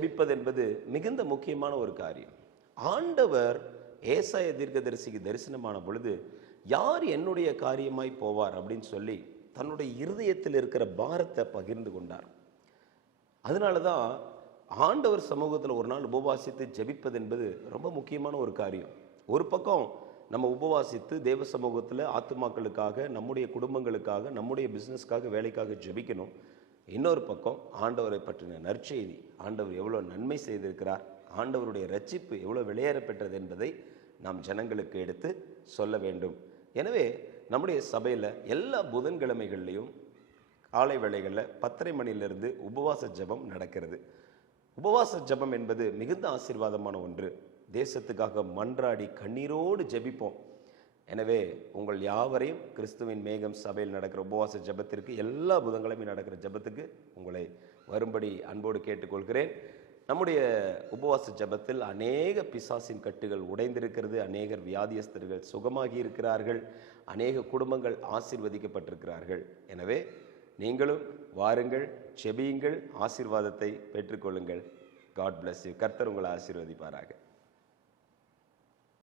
ஜெபிப்பது என்பது மிகுந்த முக்கியமான ஒரு காரியம். ஆண்டவர் ஏசாயா தீர்க்கதரிசிக்கு தரிசனமான பொழுது, யார் என்னுடைய காரியமாய் போவார் அப்படின்னு சொல்லி தன்னுடைய இருதயத்தில் இருக்கிற பாரத்தை பகிர்ந்து கொண்டார். அதனால தான் ஆண்டவர் சமூகத்தில் ஒரு நாள் உபவாசித்து ஜெபிப்பது என்பது ரொம்ப முக்கியமான ஒரு காரியம். ஒரு பக்கம் நம்ம உபவாசித்து தேவ சமூகத்தில் ஆத்துமாக்களுக்காக, நம்முடைய குடும்பங்களுக்காக, நம்முடைய பிஸ்னஸ்க்காக, வேலைக்காக ஜெபிக்கணும். இன்னொரு பக்கம் ஆண்டவரை பற்றின நற்செய்தி, ஆண்டவர் எவ்வளோ நன்மை செய்திருக்கிறார், ஆண்டவருடைய ரட்சிப்பு எவ்வளோ வெளியேற பெற்றது என்பதை நாம் ஜனங்களுக்கு எடுத்து சொல்ல வேண்டும். எனவே நம்முடைய சபையில் எல்லா புதன்கிழமைகள்லையும் காலை வேளைகளில் 10:30 மணியிலிருந்து உபவாச ஜெபம் நடக்கிறது. உபவாச ஜெபம் என்பது மிகுந்த ஆசீர்வாதமான ஒன்று. தேசத்துக்காக மன்றாடி கண்ணீரோடு ஜெபிப்போம். எனவே உங்கள் யாவரையும் கிறிஸ்துவின் மேகம் சபையில் நடக்கிற உபவாச ஜெபத்திற்கு, எல்லா புதன்கிழமையும் நடக்கிற ஜெபத்துக்கு உங்களை வரும்படி அன்போடு கேட்டுக்கொள்கிறேன். நம்முடைய உபவாச ஜெபத்தில் அநேக பிசாசின் கட்டுகள் உடைந்திருக்கிறது, அநேகர் வியாதியஸ்தர்கள் சுகமாகி இருக்கிறார்கள், அநேக குடும்பங்கள் ஆசீர்வதிக்கப்பட்டிருக்கிறார்கள். எனவே நீங்களும் வாருங்கள், ஜெபியுங்கள், ஆசீர்வாதத்தை பெற்றுக்கொள்ளுங்கள். God bless you. கர்த்தர் உங்களை ஆசீர்வதிப்பாராக.